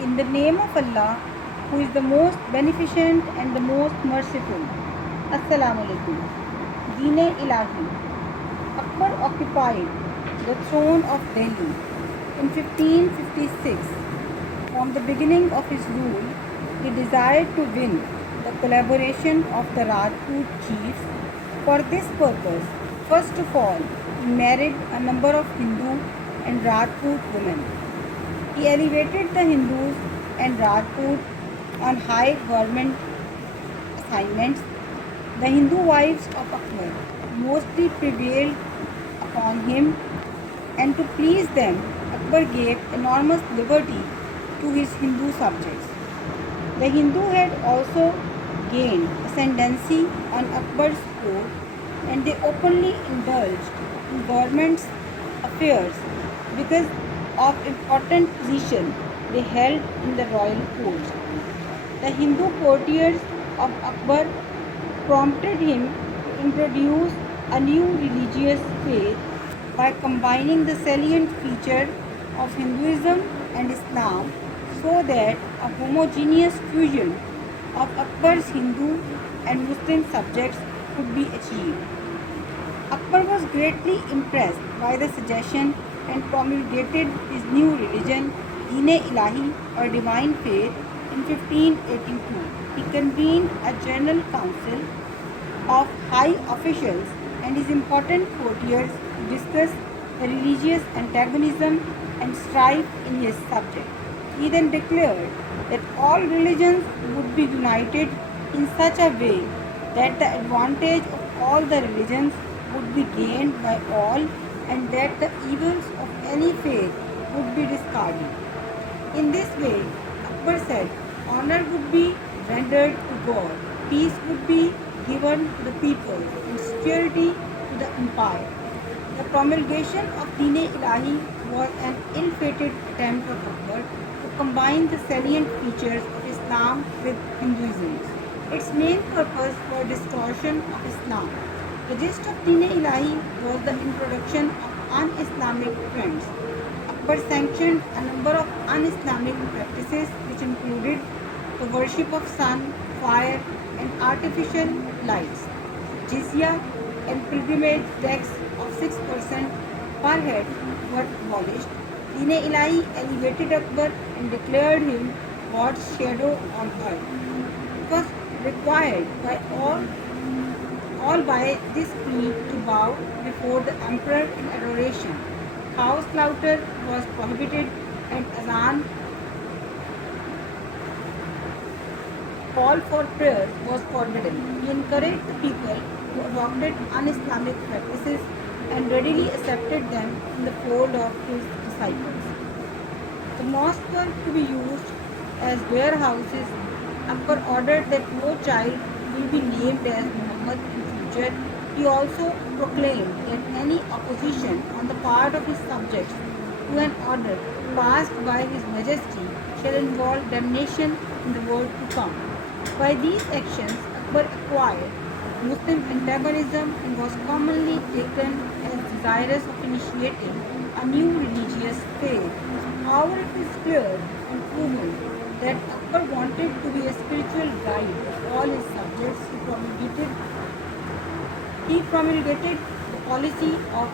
In the name of Allah, who is the most beneficent and the most merciful. Assalamu alaikum. Deen Ilahi. Akbar occupied the throne of Delhi in 1556. From the beginning of his rule, he desired to win the collaboration of the Rajput chiefs. For this purpose, first of all, he married a number of Hindu and Rajput women. He elevated the Hindus and Rajput on high government assignments. The Hindu wives of Akbar mostly prevailed upon him, and to please them, Akbar gave enormous liberty to his Hindu subjects. The Hindu had also gained ascendancy on Akbar's court, and they openly indulged in government's affairs because of important position they held in the royal court. The Hindu courtiers of Akbar prompted him to introduce a new religious faith by combining the salient feature of Hinduism and Islam so that a homogeneous fusion of Akbar's Hindu and Muslim subjects could be achieved. Akbar was greatly impressed by the suggestion and promulgated his new religion, Deen-e-Ilahi or Divine Faith, in 1582. He convened a general council of high officials and his important courtiers to discuss the religious antagonism and strife in his subject. He then declared that all religions would be united in such a way that the advantage of all the religions would be gained by all and that the evils of any faith would be discarded. In this way, Akbar said, honor would be rendered to God, peace would be given to the people, and security to the empire. The promulgation of Deen-e-Ilahi was an ill-fated attempt of Akbar to combine the salient features of Islam with Hinduism. Its main purpose was distortion of Islam. The gist of Deen-e-Ilahi was the introduction of un-Islamic trends. Akbar sanctioned a number of un-Islamic practices which included the worship of sun, fire and artificial lights. Jizya and pilgrimage tax of 6% per head were abolished. Deen-e-Ilahi elevated Akbar and declared him God's shadow on earth. It was required by all by this creed to bow before the emperor in adoration. Cow slaughter was prohibited and azan call for prayer was forbidden. He encouraged the people who adopted un-Islamic practices and readily accepted them in the fold of his disciples. The mosques were to be used as warehouses. Akbar ordered that no child will be named as Muhammad in future. He also proclaimed that any opposition on the part of his subjects to an order passed by His Majesty shall involve damnation in the world to come. By these actions, Akbar acquired Muslim antagonism and was commonly taken as desirous of initiating a new religious faith. However, it is clear and proven that Akbar wanted to be a spiritual guide of all his subjects. He promulgated the policy of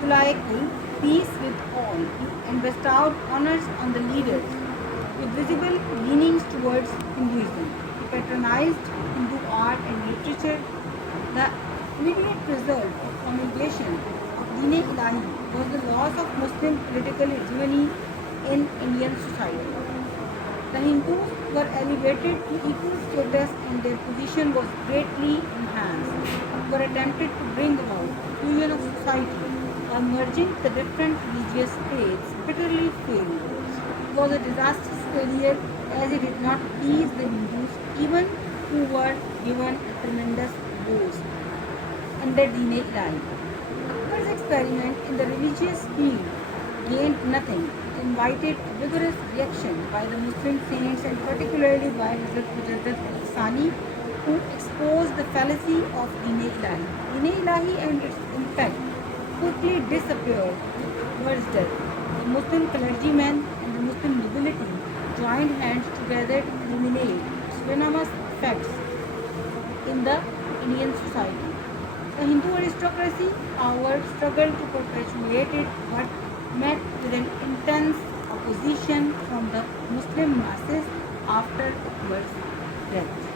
Sulh-e-Kul, peace with all, and bestowed honors on the leaders with visible leanings towards Hinduism. He patronized Hindu art and literature. The immediate result of promulgation of Deen-e-Ilahi was the loss of Muslim political hegemony in Indian society. The Hindus were elevated to equal status and their position was greatly enhanced. Akbar attempted to bring about fusion of society by merging the different religious faiths, bitterly failed. It was a disastrous failure as it did not please the Hindus, even who were given a tremendous boost under Deen-e-Ilahi. Akbar's experiment in the religious field gained nothing. It invited a vigorous reaction by the Muslim saints and particularly by Hazrat Mujaddid al-Sani, who exposed the fallacy of Deen-e-Ilahi. Deen-e-Ilahi and its impact quickly disappeared towards death. The Muslim clergymen and the the nobility joined hands together to eliminate synonymous facts in the Indian society. The Hindu aristocracy, however, struggled to perpetuate it but met with an intense opposition from the Muslim masses after Akbar's death.